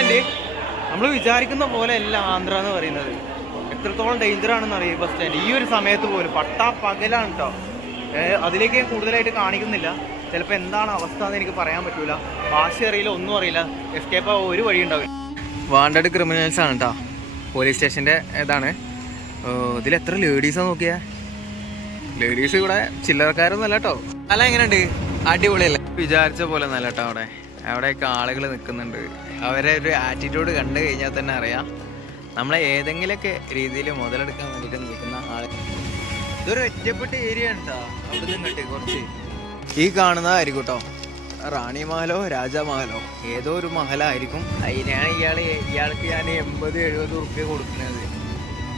Stand നമ്മൾ വിചാരിക്കുന്ന പോലെ അല്ല ആന്ധ്ര എന്ന് പറയുന്നത്. എത്രത്തോളം ഡേഞ്ചർ ആണെന്ന് അറിയാം ഈ ബസ് സ്റ്റാൻഡ് ഈ ഒരു സമയത്ത് പോലും പട്ടാ പകലാണ് കേട്ടോ അതിലേക്ക് ഞാൻ കൂടുതലായിട്ട് കാണിക്കുന്നില്ല. ചിലപ്പോൾ എന്താണ് അവസ്ഥ എന്ന് എനിക്ക് പറയാൻ പറ്റൂല. ഭാഷ അറിയില്ല ഒന്നും അറിയില്ല. എസ്കേപ്പ് ആവാൻ ഒരു വഴി ഉണ്ടാവില്ല. വാണ്ടഡ് ക്രിമിനൽസ് ആണ് കേട്ടോ പോലീസ് സ്റ്റേഷന്റെ ഇതാണ്. ഇതിൽ എത്ര ലേഡീസാണ് നോക്കിയാ? ലേഡീസ് ഇവിടെ ചില്ലറക്കാരൊന്നും അല്ല കേട്ടോ അല്ല എങ്ങനെയുണ്ട്? അടിപൊളിയല്ല? വിചാരിച്ച പോലെ നല്ല കേട്ടോ അവിടെ. അവിടെയൊക്കെ ആളുകൾ നിൽക്കുന്നുണ്ട് അവരെ ഒരു ആറ്റിറ്റ്യൂഡ് കണ്ടു കഴിഞ്ഞാൽ തന്നെ അറിയാം. നമ്മളെ ഏതെങ്കിലുമൊക്കെ രീതിയിൽ മുതലെടുക്കാൻ വേണ്ടിയിട്ട് നിൽക്കുന്ന ആൾ ഇതൊരു ഒറ്റപ്പെട്ട ഏരിയ ഉണ്ടോ അവിടെ നിന്നിട്ട് കുറച്ച്. ഈ കാണുന്നതായിരിക്കും കേട്ടോ റാണി മഹലോ രാജമഹലോ ഏതോ ഒരു മഹലായിരിക്കും. അതിനാണ് ഇയാൾ ഇയാൾക്ക് ഞാൻ എൺപത് എഴുപത് റുപ്യ കൊടുക്കുന്നത്.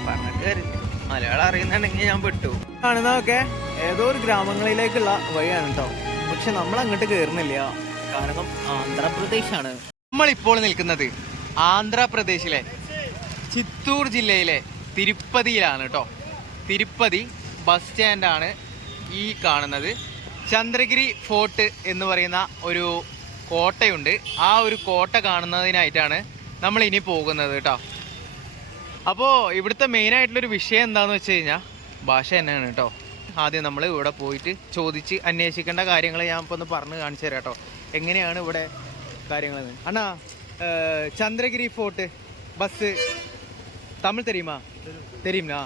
പറഞ്ഞിട്ട് കാര്യമില്ല. മലയാളം അറിയുന്നുണ്ടെങ്കിൽ ഞാൻ പെട്ടു. കാണുന്നതൊക്കെ ഏതോ ഒരു ഗ്രാമങ്ങളിലേക്കുള്ള വഴിയാണ് കേട്ടോ പക്ഷെ നമ്മൾ അങ്ങോട്ട് കയറുന്നില്ല കാരണം ആന്ധ്രാപ്രദേശാണ്. നമ്മളിപ്പോൾ നിൽക്കുന്നത് ആന്ധ്രാപ്രദേശിലെ ചിത്തൂർ ജില്ലയിലെ തിരുപ്പതിയിലാണ് കേട്ടോ. തിരുപ്പതി ബസ് സ്റ്റാൻഡാണ് ഈ കാണുന്നത്. ചന്ദ്രഗിരി ഫോർട്ട് എന്ന് പറയുന്ന ഒരു കോട്ടയുണ്ട്. ആ ഒരു കോട്ട കാണുന്നതിനായിട്ടാണ് നമ്മൾ ഇനി പോകുന്നത് കേട്ടോ. അപ്പോൾ ഇവിടുത്തെ മെയിൻ ആയിട്ടുള്ളൊരു വിഷയം എന്താണെന്ന് വെച്ച് കഴിഞ്ഞാൽ ഭാഷ തന്നെയാണ് കേട്ടോ. ആദ്യം നമ്മൾ ഇവിടെ പോയിട്ട് ചോദിച്ച് അന്വേഷിക്കേണ്ട കാര്യങ്ങൾ ഞാൻ ഇപ്പോൾ ഒന്ന് പറഞ്ഞ് കാണിച്ചു തരാം കേട്ടോ. എങ്ങനെയാണ് ഇവിടെ കാര്യങ്ങളാണ് അണ്ണാ ചന്ദ്രഗിരി ഫോർട്ട് ബസ് തമിഴ് തെരിയുമാ തെരിയുംനാ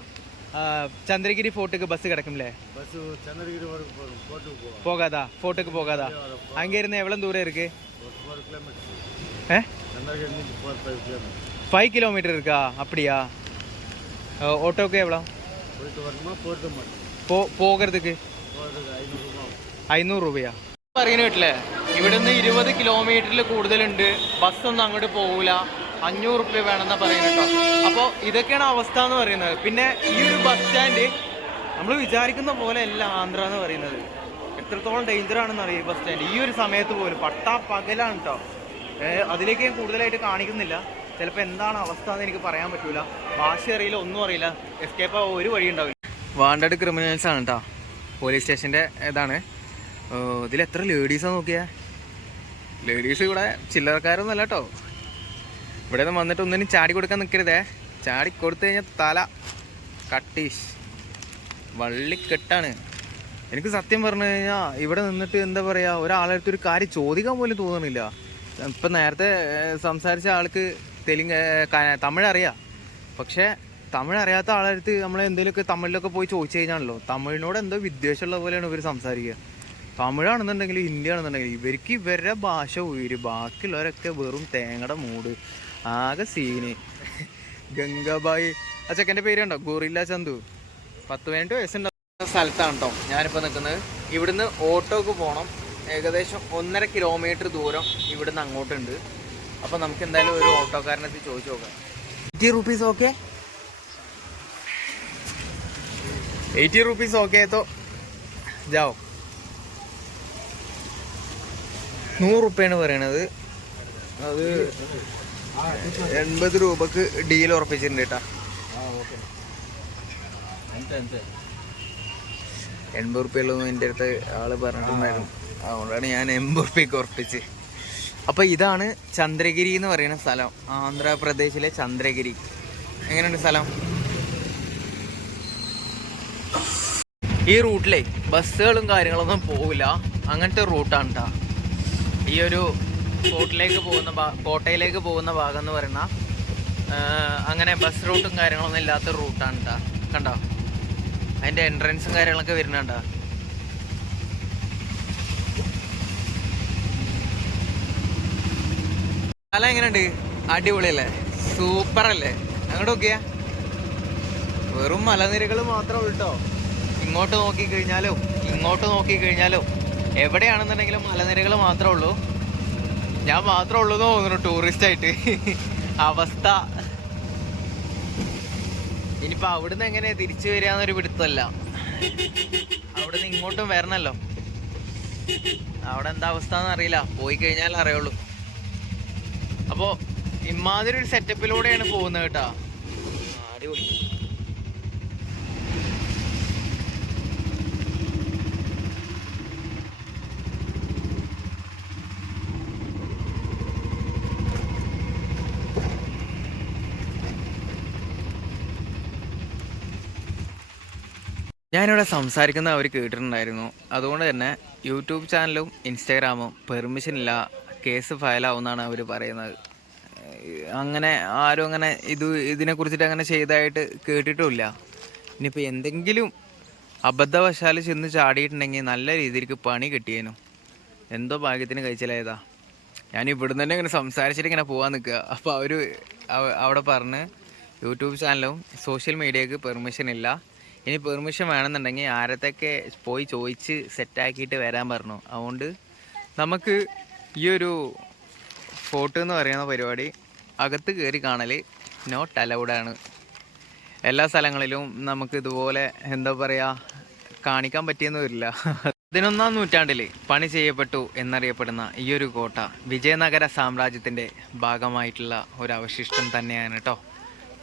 சந்திரகிரி ஃபோர்ட்டுக்கு பஸ் கிடைக்கும்ல பஸ் சந்திரகிரி ஃபோர்ட்டுக்கு போகாதா ஃபோர்ட்டுக்கு போகாதா அங்கே இருந்து எவ்வளோ தூரம் இருக்கு ஃபைவ் கிலோமீட்டர் இருக்கா அப்படியா ஆட்டோக்கு எவ்வளோ போகிறதுக்கு ஐநூறுரூபா ஐநூறுரூபாயா இருக்கணும் வீட்டில் ഇവിടുന്ന് ഇരുപത് കിലോമീറ്ററിൽ കൂടുതലുണ്ട്. ബസ്സൊന്നും അങ്ങോട്ട് പോകൂല അഞ്ഞൂറ് റുപ്യ വേണമെന്നാ പറയുന്നത് അപ്പോൾ ഇതൊക്കെയാണ് അവസ്ഥ എന്ന് പറയുന്നത്. പിന്നെ ഈ ഒരു ബസ് സ്റ്റാൻഡ് നമ്മൾ വിചാരിക്കുന്ന പോലെ അല്ല ആന്ധ്ര എന്ന് പറയുന്നത്. എത്രത്തോളം ഡേഞ്ചർ ആണെന്ന് അറിയാം ഈ ബസ് സ്റ്റാൻഡ് ഈ ഒരു സമയത്ത് പോലും പട്ടാ പകലാണ് കേട്ടോ അതിലേക്ക് ഞാൻ കൂടുതലായിട്ട് കാണിക്കുന്നില്ല. ചിലപ്പോൾ എന്താണ് അവസ്ഥ എന്ന് എനിക്ക് പറയാൻ പറ്റൂല. ഭാഷ അറിയില്ല ഒന്നും അറിയില്ല. എസ്കേപ്പ് ആവാൻ ഒരു വഴി ഉണ്ടാവില്ല. വാണ്ടഡ് ക്രിമിനൽസ് ആണ് കേട്ടോ പോലീസ് സ്റ്റേഷന്റെ ഇതാണ്. ഇതിൽ എത്ര ലേഡീസാണ് നോക്കിയാ? ലേഡീസ് ഇവിടെ ചില്ലറക്കാരൊന്നും അല്ല കേട്ടോ ഇവിടെ നിന്ന് വന്നിട്ട് ഒന്നിനും ചാടി കൊടുക്കാൻ നിൽക്കരുതേ ചാടി കൊടുത്തു കഴിഞ്ഞാൽ തല കട്ടീഷ്. വള്ളിക്കെട്ടാണ്. എനിക്ക് സത്യം പറഞ്ഞു കഴിഞ്ഞാൽ ഇവിടെ നിന്നിട്ട് എന്താ പറയുക ഒരാളെടുത്ത് ഒരു കാര്യം ചോദിക്കാൻ പോലും തോന്നുന്നില്ല ഇപ്പം നേരത്തെ സംസാരിച്ച ആൾക്ക് തെലുങ്ക് തമിഴ് അറിയാം പക്ഷേ തമിഴ് അറിയാത്ത ആളെടുത്ത് നമ്മൾ എന്തെങ്കിലുമൊക്കെ തമിഴിലൊക്കെ പോയി ചോദിച്ചു കഴിഞ്ഞാണല്ലോ തമിഴിനോട് എന്തോ വിദ്വേഷമുള്ള പോലെയാണ് ഇവർ സംസാരിക്കുക. തമിഴാണെന്നുണ്ടെങ്കിൽ ഹിന്ദി ആണെന്നുണ്ടെങ്കിൽ ഇവർക്ക് ഇവരുടെ ഭാഷ ഉയര്. ബാക്കിയുള്ളവരൊക്കെ വെറും തേങ്ങയുടെ മൂട്. ആകെ സീന്. ഗംഗാബായി. ആ ചെക്കന്റെ പേരുണ്ടോ ഗോറില്ല ചന്തു. പത്ത് പതിനെട്ട് വയസ്സുണ്ടാകുന്ന സ്ഥലത്താണ് കേട്ടോ ഞാനിപ്പോൾ നിൽക്കുന്നത്. ഇവിടുന്ന് ഓട്ടോക്ക് പോകണം. ഏകദേശം ഒന്നര കിലോമീറ്റർ ദൂരം ഇവിടുന്ന് അങ്ങോട്ടുണ്ട്. അപ്പോൾ നമുക്ക് എന്തായാലും ഒരു ഓട്ടോക്കാരനെ ചോദിച്ചു നോക്കാം. Eighty rupees okay? Eighty rupees okay തോ ജാവോ. നൂറുപ്യാണ് പറയണത്. അത് എൺപത് രൂപക്ക് ഡീൽ ഉറപ്പിച്ചിട്ടുണ്ട് എൺപത് റുപ്യുള്ളതെന്ന് എന്റെ അടുത്ത് ആൾ പറഞ്ഞിട്ടുണ്ടായിരുന്നു. അതുകൊണ്ടാണ് ഞാൻ എൺപത് റുപ്യക്ക് ഉറപ്പിച്ച്. അപ്പോൾ ഇതാണ് ചന്ദ്രഗിരി എന്ന് പറയുന്ന സ്ഥലം. ആന്ധ്രാപ്രദേശിലെ ചന്ദ്രഗിരി. എങ്ങനെയുണ്ട് സ്ഥലം? ഈ റൂട്ടിലെ ബസ്സുകളും കാര്യങ്ങളൊന്നും പോവില്ല. അങ്ങനത്തെ റൂട്ടാണ് കേട്ടോ ഈ ഒരു ഫോർട്ടിലേക്ക് പോകുന്ന കോട്ടയിലേക്ക് പോകുന്ന ഭാഗം എന്ന് പറയുന്ന അങ്ങനെ ബസ് റൂട്ടും കാര്യങ്ങളൊന്നും ഇല്ലാത്ത റൂട്ടാണ് കേട്ടോ കണ്ടോ? അതിന്റെ എൻട്രൻസും കാര്യങ്ങളൊക്കെ വരുന്നുണ്ടോ സ്ഥലം എങ്ങനെയുണ്ട്? അടിപൊളിയല്ലേ? സൂപ്പർ അല്ലേ അങ്ങോട്ട് നോക്കിയാ. വെറും മലനിരകൾ മാത്രമേ ഉള്ളൂ കേട്ടോ ഇങ്ങോട്ട് നോക്കി കഴിഞ്ഞാലോ ഇങ്ങോട്ട് നോക്കി കഴിഞ്ഞാലും എവിടെയാണെന്നുണ്ടെങ്കിലും മലനിരകൾ മാത്രമേ ഉള്ളൂ. ഞാൻ മാത്രമേ ഉള്ളൂ എന്ന് തോന്നുന്നു ടൂറിസ്റ്റ് ആയിട്ട്. അവസ്ഥ. ഇനിയിപ്പോ അവിടുന്ന് എങ്ങനെ തിരിച്ചു വരിക എന്നൊരു പിടുത്തമല്ല. അവിടുന്ന് ഇങ്ങോട്ടും വരണല്ലോ. അവിടെ എന്താ അവസ്ഥ എന്നറിയില്ല പോയി കഴിഞ്ഞാൽ അറിയുള്ളൂ. അപ്പോ ഇമാതിരി ഒരു സെറ്റപ്പിലൂടെയാണ് പോകുന്നത് കേട്ടോ. അടിപൊളി. ഞാനിവിടെ സംസാരിക്കുന്ന അവർ കേട്ടിട്ടുണ്ടായിരുന്നു. അതുകൊണ്ട് തന്നെ യൂട്യൂബ് ചാനലും ഇൻസ്റ്റാഗ്രാമും പെർമിഷൻ ഇല്ല. കേസ് ഫയലാവുമെന്നാണ് അവർ പറയുന്നത്. അങ്ങനെ ആരും അങ്ങനെ ഇത് ഇതിനെക്കുറിച്ചിട്ട് അങ്ങനെ ചെയ്തതായിട്ട് കേട്ടിട്ടുമില്ല. ഇനിയിപ്പോൾ എന്തെങ്കിലും അബദ്ധവശാൽ ചെന്ന് ചാടിയിട്ടുണ്ടെങ്കിൽ നല്ല രീതിക്ക് പണി കിട്ടിയേനു. എന്തോ ഭാഗ്യത്തിന് കഴിച്ചിലായതാ. ഞാൻ ഇവിടുന്ന് തന്നെ ഇങ്ങനെ സംസാരിച്ചിട്ട് ഇങ്ങനെ പോകാൻ നിൽക്കുക. അപ്പോൾ അവർ അവിടെ പറഞ്ഞ് യൂട്യൂബ് ചാനലും സോഷ്യൽ മീഡിയക്ക് പെർമിഷൻ ഇല്ല. ഇനി പെർമിഷൻ വേണമെന്നുണ്ടെങ്കിൽ ആരത്തൊക്കെ പോയി ചോദിച്ച് സെറ്റാക്കിയിട്ട് വരാൻ പറഞ്ഞു. അതുകൊണ്ട് നമുക്ക് ഈ ഒരു ഫോട്ടോ എന്ന് പറയുന്ന പരിപാടി അകത്ത് കയറി കാണൽ നോട്ട് അലൗഡാണ് എല്ലാ സ്ഥലങ്ങളിലും നമുക്ക് ഇതുപോലെ എന്താ പറയുക കാണിക്കാൻ പറ്റിയെന്ന് വരില്ല. പതിനൊന്നാം നൂറ്റാണ്ടിൽ പണി ചെയ്യപ്പെട്ടു എന്നറിയപ്പെടുന്ന ഈ ഒരു കോട്ട വിജയനഗര സാമ്രാജ്യത്തിന്റെ ഭാഗമായിട്ടുള്ള ഒരു അവശിഷ്ടം തന്നെയാണ് കേട്ടോ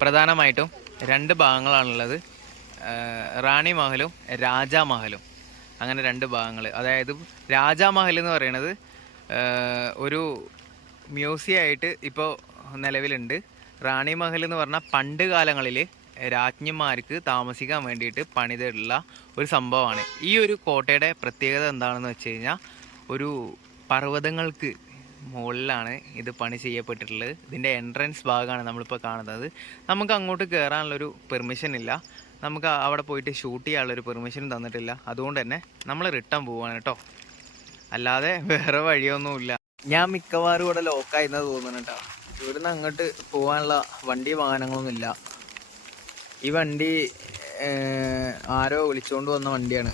പ്രധാനമായിട്ടും രണ്ട് ഭാഗങ്ങളാണുള്ളത്. റാണി മഹലും രാജാ മഹലും. അങ്ങനെ രണ്ട് ഭാഗങ്ങൾ അതായത് രാജാ മഹൽ എന്ന് പറയുന്നത് ഒരു മ്യൂസിയം ആയിട്ട് ഇപ്പോൾ നിലവിലുണ്ട്. റാണി മഹൽ എന്ന് പറഞ്ഞാൽ പണ്ട് കാലങ്ങളിൽ രാജ്ഞിമാർക്ക് താമസിക്കാൻ വേണ്ടിയിട്ട് പണിതിട്ടുള്ള ഒരു സംഭവമാണ്. ഈ ഒരു കോട്ടയുടെ പ്രത്യേകത എന്താണെന്ന് വെച്ച് കഴിഞ്ഞാൽ ഒരു പർവതങ്ങൾക്ക് മുകളിലാണ് ഇത് പണി ചെയ്യപ്പെട്ടിട്ടുള്ളത്. ഇതിന്റെ എൻട്രൻസ് ഭാഗമാണ് നമ്മളിപ്പോൾ കാണുന്നത്. നമുക്ക് അങ്ങോട്ട് കയറാനുള്ളൊരു പെർമിഷൻ ഇല്ല. നമുക്ക് അവിടെ പോയിട്ട് ഷൂട്ട് ചെയ്യാനുള്ളൊരു പെർമിഷൻ തന്നിട്ടില്ല. അതുകൊണ്ട് തന്നെ നമ്മൾ റിട്ടേൺ പോവാണ് കേട്ടോ. അല്ലാതെ വേറെ വഴിയൊന്നുമില്ല. ഞാൻ മിക്കവാറും ഇവിടെ ലോക്കായിരുന്ന തോന്നുന്നു കേട്ടോ. ഇവിടുന്ന് അങ്ങോട്ട് പോകാനുള്ള വണ്ടി വാഹനങ്ങളൊന്നും ഇല്ല ഈ വണ്ടി ആരോ വിളിച്ചുകൊണ്ട് വന്ന വണ്ടിയാണ്.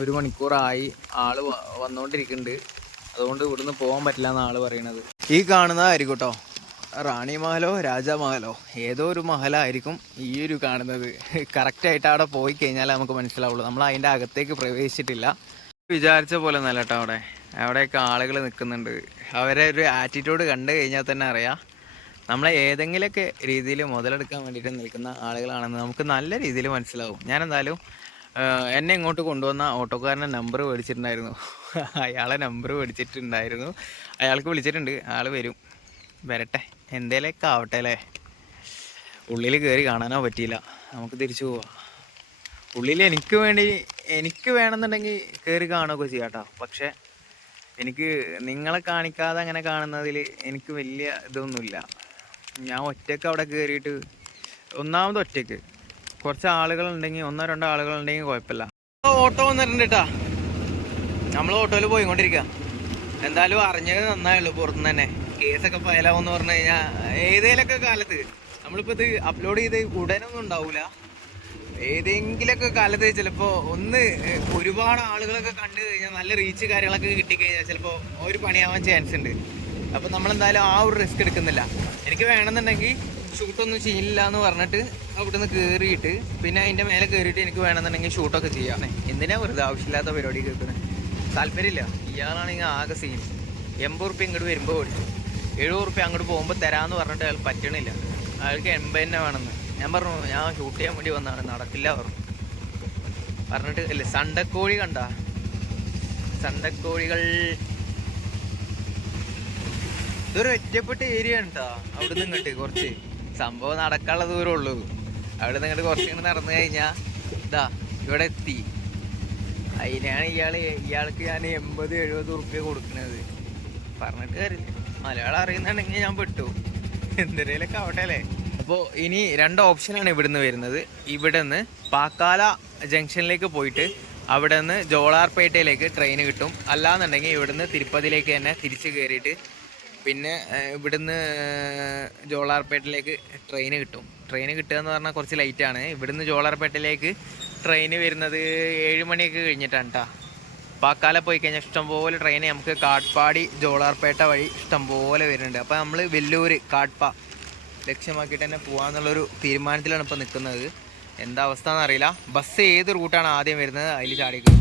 ഒരു മണിക്കൂറായി ആൾ വന്നുകൊണ്ടിരിക്കുന്നുണ്ട് അതുകൊണ്ട് ഇവിടുന്ന് പോകാൻ പറ്റില്ല എന്നാണ് ആൾ പറയണത്. ഈ കാണുന്നതായിരിക്കും കേട്ടോ. റാണി മഹലോ രാജാമഹലോ ഏതോ ഒരു മഹലായിരിക്കും ഈ ഒരു കാണുന്നത്. കറക്റ്റായിട്ട് അവിടെ പോയി കഴിഞ്ഞാൽ നമുക്ക് മനസ്സിലാവുള്ളൂ. നമ്മൾ അതിന്റെ അകത്തേക്ക് പ്രവേശിച്ചിട്ടില്ല. വിചാരിച്ച പോലെ നല്ല കേട്ടോ അവിടെ. അവിടെയൊക്കെ ആളുകൾ നിൽക്കുന്നുണ്ട്. അവരെ ഒരു ആറ്റിറ്റ്യൂഡ് കണ്ടു കഴിഞ്ഞാൽ തന്നെ അറിയാം. നമ്മളെ ഏതെങ്കിലുമൊക്കെ രീതിയിൽ മുതലെടുക്കാൻ വേണ്ടിയിട്ട് നിൽക്കുന്ന ആളുകളാണെന്ന് നമുക്ക് നല്ല രീതിയിൽ മനസ്സിലാവും. ഞാൻ എന്തായാലും എന്നെ ഇങ്ങോട്ട് കൊണ്ടുവന്ന ഓട്ടോക്കാരന്റെ നമ്പർ മേടിച്ചിട്ടുണ്ടായിരുന്നു. അയാളെ നമ്പർ മേടിച്ചിട്ടുണ്ടായിരുന്നു. അയാൾക്ക് വിളിച്ചിട്ടുണ്ട്. ആൾ വരും. വരട്ടെ. എന്തേലൊക്കെ ആവട്ടെ അല്ലേ ഉള്ളിൽ കയറി കാണാനോ പറ്റിയില്ല. നമുക്ക് തിരിച്ചു പോവാം. ഉള്ളിൽ എനിക്ക് വേണ്ടി എനിക്ക് വേണമെന്നുണ്ടെങ്കിൽ കയറി കാണുകയൊക്കെ ചെയ്യാം കേട്ടോ. പക്ഷേ എനിക്ക് നിങ്ങളെ കാണിക്കാതെ അങ്ങനെ കാണുന്നതിൽ എനിക്ക് വലിയ ഇതൊന്നുമില്ല. ഞാൻ ഒറ്റയ്ക്ക് അവിടെ കയറിയിട്ട് ഒന്നാമത് ഒറ്റയ്ക്ക്. കുറച്ച് ആളുകളുണ്ടെങ്കിൽ ഒന്നോ രണ്ടോ ആളുകളുണ്ടെങ്കിൽ കുഴപ്പമില്ല. ഓട്ടോ വന്നിട്ടുണ്ട് കേട്ടാ. നമ്മൾ ഓട്ടോയിൽ പോയിക്കൊണ്ടിരിക്കുക എന്തായാലും അറിഞ്ഞത് നന്നായുള്ളൂ പുറത്തുനിന്ന് തന്നെ. കേസൊക്കെ ഫയലാവെന്ന് പറഞ്ഞു കഴിഞ്ഞാൽ ഏതേലൊക്കെ കാലത്ത് നമ്മളിപ്പോൾ ഇത് അപ്ലോഡ് ചെയ്ത് ഉടനൊന്നും ഉണ്ടാവില്ല ഏതെങ്കിലുമൊക്കെ കാലത്ത് ചിലപ്പോൾ ഒന്ന് ഒരുപാട് ആളുകളൊക്കെ കണ്ടു കഴിഞ്ഞാൽ നല്ല റീച്ച് കാര്യങ്ങളൊക്കെ കിട്ടിക്കഴിഞ്ഞാൽ ചിലപ്പോൾ ഒരു പണിയാവാൻ ചാൻസ് ഉണ്ട്. അപ്പം നമ്മളെന്തായാലും ആ ഒരു റിസ്ക് എടുക്കുന്നില്ല. എനിക്ക് വേണമെന്നുണ്ടെങ്കിൽ ഷൂട്ടൊന്നും ചെയ്യില്ല എന്ന് പറഞ്ഞിട്ട് അവിടുന്ന് കയറിയിട്ട് പിന്നെ അതിന്റെ മേലെ കയറിയിട്ട് എനിക്ക് വേണമെന്നുണ്ടെങ്കിൽ ഷൂട്ടൊക്കെ ചെയ്യാം. എന്തിനാ വെറുതെ ആവശ്യമില്ലാത്ത പരിപാടി കേൾക്കുന്നത്? താല്പര്യമില്ല. ഇയാളാണെങ്കിൽ ആകെ സീൻ എൺപത് റുപ്യ ഇങ്ങോട്ട് വരുമ്പോൾ ഓടിച്ചു എഴുപത് റുപ്യ അങ്ങോട്ട് പോകുമ്പോൾ തരാമെന്ന് പറഞ്ഞിട്ട് അയാൾ പറ്റണില്ല. അയാൾക്ക് എൺപത് തന്നെ വേണമെന്ന്. ഞാൻ പറഞ്ഞു ഞാൻ ഷൂട്ട് ചെയ്യാൻ വേണ്ടി വന്നതാണ് നടക്കില്ല പറഞ്ഞു. പറഞ്ഞിട്ട് അല്ലേ സണ്ടക്കോഴി കണ്ട? സണ്ടക്കോഴികൾ ഇതൊരു ഒറ്റപ്പെട്ട ഏരിയ ഉണ്ടോ അവിടെ നിന്ന് ഇങ്ങോട്ട് കുറച്ച് സംഭവം നടക്കാനുള്ള ദൂരം ഉള്ളൂ. അവിടെ നിന്ന് ഇങ്ങോട്ട് കുറച്ച് ഇങ്ങനെ നടന്നു കഴിഞ്ഞാൽ ഇതാ ഇവിടെ എത്തി. അതിനാണ് ഇയാൾ ഇയാൾക്ക് ഞാൻ എൺപത് എഴുപത് റുപ്യ കൊടുക്കുന്നത് പറഞ്ഞിട്ട് കാര്യമില്ല. മലയാളം അറിയുന്നുണ്ടെങ്കിൽ ഞാൻ പെട്ടു. എന്തിനേലൊക്കെ ആവട്ടെ അല്ലേ? അപ്പോൾ ഇനി രണ്ട് ഓപ്ഷനാണ് ഇവിടുന്ന് വരുന്നത്. ഇവിടുന്ന് പാക്കാല ജംഗ്ഷനിലേക്ക് പോയിട്ട് അവിടെ നിന്ന് ജോളാർപേട്ടയിലേക്ക് ട്രെയിൻ കിട്ടും. അല്ലാന്നുണ്ടെങ്കിൽ ഇവിടുന്ന് തിരുപ്പതിയിലേക്ക് തന്നെ തിരിച്ച് കയറിയിട്ട് പിന്നെ ഇവിടുന്ന് ജോളാർപേട്ടയിലേക്ക് ട്രെയിൻ കിട്ടും. ട്രെയിൻ കിട്ടുക എന്ന് പറഞ്ഞാൽ കുറച്ച് ലൈറ്റാണ് ഇവിടുന്ന് ജോളാർപേട്ടയിലേക്ക് ട്രെയിൻ വരുന്നത് ഏഴ് മണിയൊക്കെ കഴിഞ്ഞിട്ടാണ് കേട്ടോ പാക്കാല പോയി കഴിഞ്ഞാൽ ഇഷ്ടംപോലെ ട്രെയിൻ നമുക്ക് കാട്ട്പാടി ജോളാർപേട്ട വഴി ഇഷ്ടംപോലെ വരുന്നുണ്ട്. അപ്പോൾ നമ്മൾ വെല്ലൂർ കാട്ട്പ ലക്ഷ്യമാക്കിയിട്ട് തന്നെ പോകാമെന്നുള്ളൊരു തീരുമാനത്തിലാണ് ഇപ്പോൾ നിൽക്കുന്നത് എന്താ അവസ്ഥ എന്നറിയില്ല. ബസ് ഏത് റൂട്ടാണ് ആദ്യം വരുന്നത്? അതിൽ ചാടിക്കുക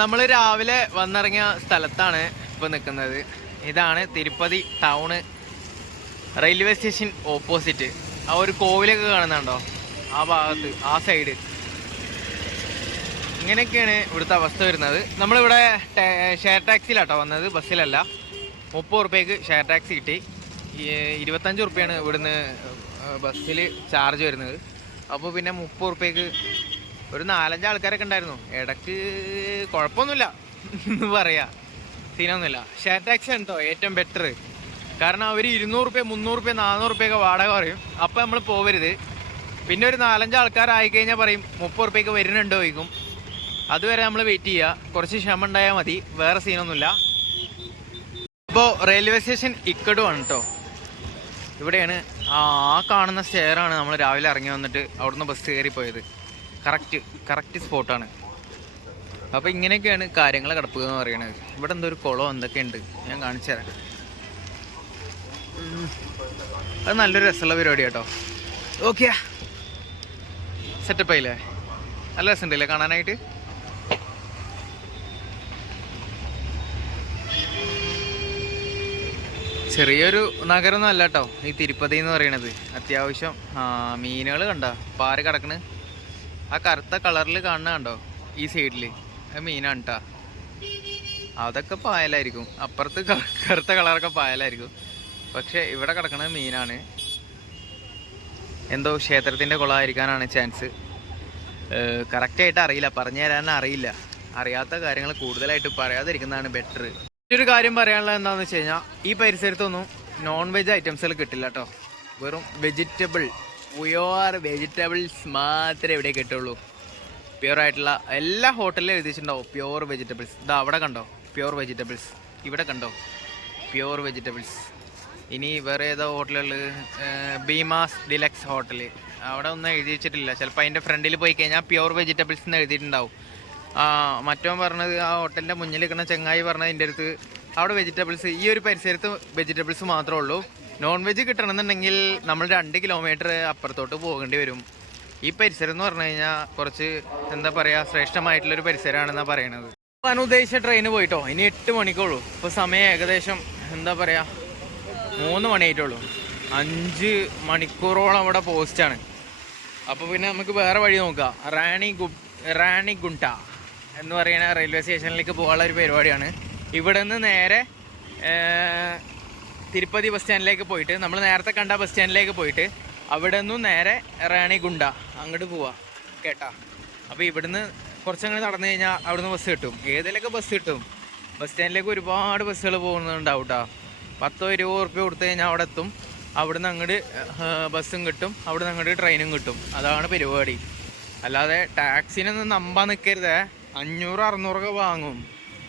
നമ്മൾ രാവിലെ വന്നിറങ്ങിയ സ്ഥലത്താണ് ഇപ്പോൾ നിൽക്കുന്നത് ഇതാണ് Tirupati town railway station opposite ആ ഒരു കോവിലൊക്കെ കാണുന്നുണ്ടോ? ആ ഭാഗത്ത് ആ സൈഡ് ഇങ്ങനെയൊക്കെയാണ് ഇവിടുത്തെ അവസ്ഥ വരുന്നത്. നമ്മളിവിടെ ഷെയർ ടാക്സിയിലാട്ടോ വന്നത് ബസ്സിലല്ല. മുപ്പത് റുപ്യക്ക് ഷെയർ ടാക്സി കിട്ടി. ഇരുപത്തഞ്ച് റുപ്യാണ് ഇവിടുന്ന് ബസ്സിൽ ചാർജ് വരുന്നത്. അപ്പോൾ പിന്നെ മുപ്പത് റുപ്യക്ക് ഒരു നാലഞ്ച് ആൾക്കാരൊക്കെ ഉണ്ടായിരുന്നു. ഇടയ്ക്ക് കുഴപ്പമൊന്നുമില്ല. എന്ന് പറയാ. സീനൊന്നുമില്ല. ഷെയർ ടാക്സി ആണ് ഏറ്റവും ബെറ്റർ കാരണം അവർ ഇരുന്നൂറ് റുപ്യ മുന്നൂറ് റുപ്യ നാനൂറ് റുപ്യൊക്കെ വാടക പറയും. അപ്പോൾ നമ്മൾ പോവരുത്. പിന്നെ ഒരു നാലഞ്ച് ആൾക്കാരായി കഴിഞ്ഞാൽ പറയും മുപ്പത് റുപ്യക്ക് വരുന്നുണ്ടോ ചോദിക്കും. അതുവരെ നമ്മൾ വെയിറ്റ് ചെയ്യുക കുറച്ച് ക്ഷമ ഉണ്ടായാൽ മതി. വേറെ സീനൊന്നുമില്ല. അപ്പോൾ റെയിൽവേ സ്റ്റേഷൻ ഇക്കടുവാണ് കേട്ടോ ഇവിടെയാണ്. ആ ആ കാണുന്ന സ്റ്റെയറാണ് നമ്മൾ രാവിലെ ഇറങ്ങി വന്നിട്ട് അവിടുന്ന് ബസ് കയറി പോയത് കറക്റ്റ് കറക്റ്റ് സ്പോട്ടാണ് അപ്പോൾ ഇങ്ങനെയൊക്കെയാണ് കാര്യങ്ങൾ കിടപ്പുക എന്ന് പറയുന്നത് ഇവിടെ എന്തോ ഒരു കുളം എന്തൊക്കെയുണ്ട്? ഞാൻ കാണിച്ചു തരാം. അത് നല്ലൊരു രസമുള്ള പരിപാടി കേട്ടോ ഓക്കെ സെറ്റപ്പ് ആയില്ലേ? നല്ല രസമുണ്ടല്ലേ കാണാനായിട്ട്? ചെറിയൊരു നഗരമൊന്നും അല്ല കേട്ടോ. ഈ തിരുപ്പതി എന്ന് പറയണത്. അത്യാവശ്യം മീനുകൾ കണ്ട. പാറ കിടക്കണ്. ആ കറുത്ത കളറിൽ കാണുന്ന കണ്ടോ? ഈ സൈഡിൽ അത് മീനാണ് കേട്ടോ അതൊക്കെ പായലായിരിക്കും. അപ്പുറത്ത് കറുത്ത കളറൊക്കെ പായലായിരിക്കും. പക്ഷെ ഇവിടെ കിടക്കുന്നത് മീനാണ് എന്തോ ക്ഷേത്രത്തിന്റെ കുളമായിരിക്കാനാണ് ചാൻസ് കറക്റ്റായിട്ട് അറിയില്ല. പറഞ്ഞു തരാൻ അറിയില്ല. അറിയാത്ത കാര്യങ്ങൾ കൂടുതലായിട്ട് പറയാതിരിക്കുന്നതാണ് ബെറ്റർ ഒരു കാര്യം പറയാനുള്ളത് എന്താണെന്ന് വെച്ച് കഴിഞ്ഞാൽ ഈ പരിസരത്തൊന്നും നോൺ വെജ് ഐറ്റംസുകൾ കിട്ടില്ല കേട്ടോ വെറും വെജിറ്റബിൾ പ്യുവർ വെജിറ്റബിൾസ് മാത്രമേ ഇവിടെ കിട്ടുള്ളൂ. പ്യുവർ ആയിട്ടുള്ള എല്ലാ ഹോട്ടലിലും എഴുതിയിട്ടുണ്ടാവും പ്യുവർ വെജിറ്റബിൾസ് ഇതാ അവിടെ കണ്ടോ? പ്യുവർ വെജിറ്റബിൾസ് ഇവിടെ കണ്ടോ? പ്യുവർ വെജിറ്റബിൾസ് ഇനി വേറെ ഏതോ ഹോട്ടലുകൾ ബീമാസ് ഡിലക്സ് ഹോട്ടൽ അവിടെ ഒന്നും എഴുതി വെച്ചിട്ടില്ല. ചിലപ്പോൾ അതിന്റെ ഫ്രണ്ടിൽ പോയി കഴിഞ്ഞാൽ പ്യുവർ വെജിറ്റബിൾസ് എന്ന് എഴുതിയിട്ടുണ്ടാവും. മറ്റവൻ പറഞ്ഞത് ആ ഹോട്ടലിന്റെ മുന്നിൽ നിൽക്കുന്ന ചെങ്ങായി പറഞ്ഞത് എന്റെ അടുത്ത് അവിടെ വെജിറ്റബിൾസ് ഈ ഒരു പരിസരത്ത് വെജിറ്റബിൾസ് മാത്രമേ ഉള്ളൂ. നോൺ വെജ് കിട്ടണമെന്നുണ്ടെങ്കിൽ നമ്മൾ രണ്ട് കിലോമീറ്റർ അപ്പുറത്തോട്ട് പോകേണ്ടി വരും. ഈ പരിസരം എന്ന് പറഞ്ഞു കഴിഞ്ഞാൽ കുറച്ച് എന്താ പറയുക ശ്രേഷ്ഠമായിട്ടുള്ളൊരു പരിസരമാണെന്നാണ് പറയണത്. ഞാൻ ഉദ്ദേശിച്ച ട്രെയിന് പോയിട്ടോ? ഇനി എട്ട് മണിക്കുള്ളൂ. ഇപ്പോൾ സമയം ഏകദേശം എന്താ പറയുക മൂന്ന് മണിയായിട്ടുള്ളൂ. അഞ്ച് മണിക്കൂറോളം അവിടെ പോസ്റ്റാണ് അപ്പോൾ പിന്നെ നമുക്ക് വേറെ വഴി നോക്കാം. റാണി ഗു റാണി ഗുണ്ട എന്ന് പറയുന്ന റെയിൽവേ സ്റ്റേഷനിലേക്ക് പോകാനുള്ള ഒരു പരിപാടിയാണ്. ഇവിടെ നിന്ന് നേരെ തിരുപ്പതി ബസ് സ്റ്റാൻഡിലേക്ക് പോയിട്ട് നമ്മൾ നേരത്തെ കണ്ട ബസ് സ്റ്റാൻഡിലേക്ക് പോയിട്ട് അവിടെ നിന്നും നേരെ റാണിഗുണ്ട അങ്ങോട്ട് പോവാ കേട്ടാ? അപ്പോൾ ഇവിടുന്ന് കുറച്ചങ്ങനെ നടന്നു കഴിഞ്ഞാൽ അവിടുന്ന് ബസ് കിട്ടും. ഏതിലൊക്കെ ബസ് കിട്ടും? ബസ് സ്റ്റാൻഡിലേക്ക് ഒരുപാട് ബസ്സുകൾ പോകുന്നുണ്ടാവും കേട്ടോ പത്തോ ഇരുപതോ ഉറുപ്പ്യ കൊടുത്തു കഴിഞ്ഞാൽ അവിടെ എത്തും. അവിടുന്ന് അങ്ങോട്ട് ബസ്സും കിട്ടും. അവിടുന്ന് അങ്ങോട്ട് ട്രെയിനും കിട്ടും. അതാണ് പരിപാടി. അല്ലാതെ ടാക്സിനൊന്നും നമ്പാൻ നിൽക്കരുതേ അഞ്ഞൂറ് അറുന്നൂറൊക്കെ വാങ്ങും.